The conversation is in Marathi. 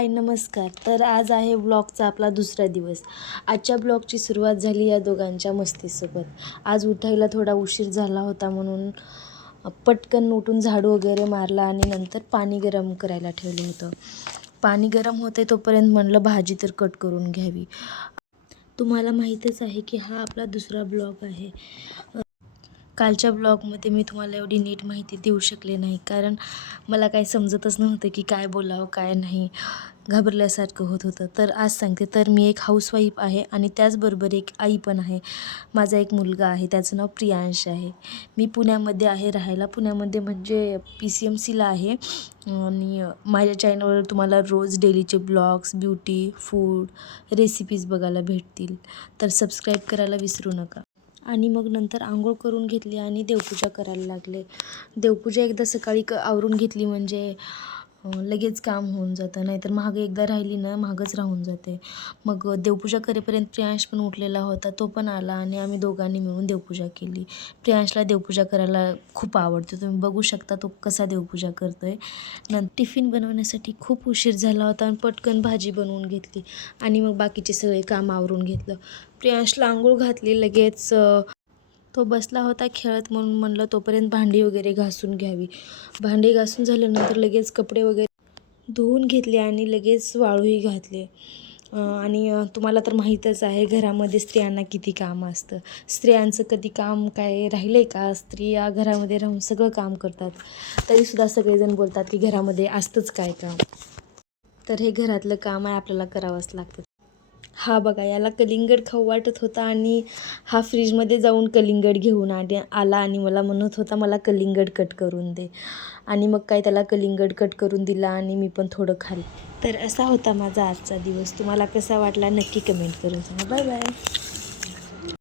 हाय नमस्कार. तर आज आहे ब्लॉगचा आपला दुसरा दिवस. आजच्या ब्लॉगची सुरुवात झाली या दोघांच्या मस्तीसोबत. आज उठायला थोडा उशीर झाला होता म्हणून पटकन उठून झाडू वगैरे मारला आणि नंतर पाणी गरम करायला ठेवलं होतं. पाणी गरम होते तोपर्यंत म्हणलं भाजी तर कट करून घ्यावी. तुम्हाला माहीतच आहे की हा आपला दुसरा ब्लॉग आहे. कालच्या ब्लॉगमध्ये मी तुम्हाला एवढी नीट माहिती देऊ शकले नाही, कारण मला काही समजतच नव्हतं की काय बोलावं काय नाही, घाबरल्यासारखं होत होतं. तर आज सांगते, तर मी एक हाऊसवाईफ आहे आणि त्याचबरोबर एक आई पण आहे. माझा एक मुलगा आहे, त्याचं नाव प्रियांश आहे. मी पुण्यामध्ये आहे राहायला. पुण्यामध्ये म्हणजे PCMCला आहे. आणि माझ्या चॅनलवर तुम्हाला रोज डेलीचे ब्लॉग्स, ब्युटी, फूड, रेसिपीज बघायला भेटतील. तर सबस्क्राईब करायला विसरू नका. आणि मग नंतर आंघोळ करून घेतली आणि देवपूजा करायला लागले. देवपूजा एकदा सकाळी आवरून घेतली म्हणजे लगेच काम होऊन जातं, नाहीतर मागं एकदा राहिली ना मागच राहून जाते. मग देवपूजा करेपर्यंत प्रियांश पण उठलेला होता, तो पण आला आणि आम्ही दोघांनी मिळून देवपूजा केली. प्रियांशला देवपूजा करायला खूप आवडते, तुम्ही बघू शकता तो कसा देवपूजा करतो आहे. नंतर टिफिन बनवण्यासाठी खूप उशीर झाला होता आणि पटकन भाजी बनवून घेतली आणि मग बाकीचे सगळे काम आवरून घेतलं. प्रियांशला आंघोळ घातली लगेच. तो बसला होता खेळत म्हणून म्हणलं तोपर्यंत भांडी वगैरे घासून घ्यावी. भांडी घासून झाल्यानंतर लगेच कपडे वगैरे धुवून घेतले आणि लगेच वाळूही घातले. आणि तुम्हाला तर माहीतच आहे घरामध्ये स्त्रियांना किती काम असतं. स्त्रियांचं कधी काम काय राहिलं आहे का? स्त्रिया घरामध्ये राहून सगळं काम करतात, तरीसुद्धा सगळेजण बोलतात की घरामध्ये असतंच काय काम. तर हे घरातलं काम आहे, आपल्याला करावंच लागतं. हा बघा, याला कलिंगड खाऊ वाटत होता आणि हा फ्रीजमध्ये जाऊन कलिंगड घेऊन आला आणि मला म्हणत होता मला कलिंगड कट करून दे. आणि मग काय त्याला कलिंगड कट करून दिला आणि मी पण थोडं खाल्लं. तर असा होता माझा आजचा दिवस. तुम्हाला कसा वाटला नक्की कमेंट करून सांगा. Bye bye.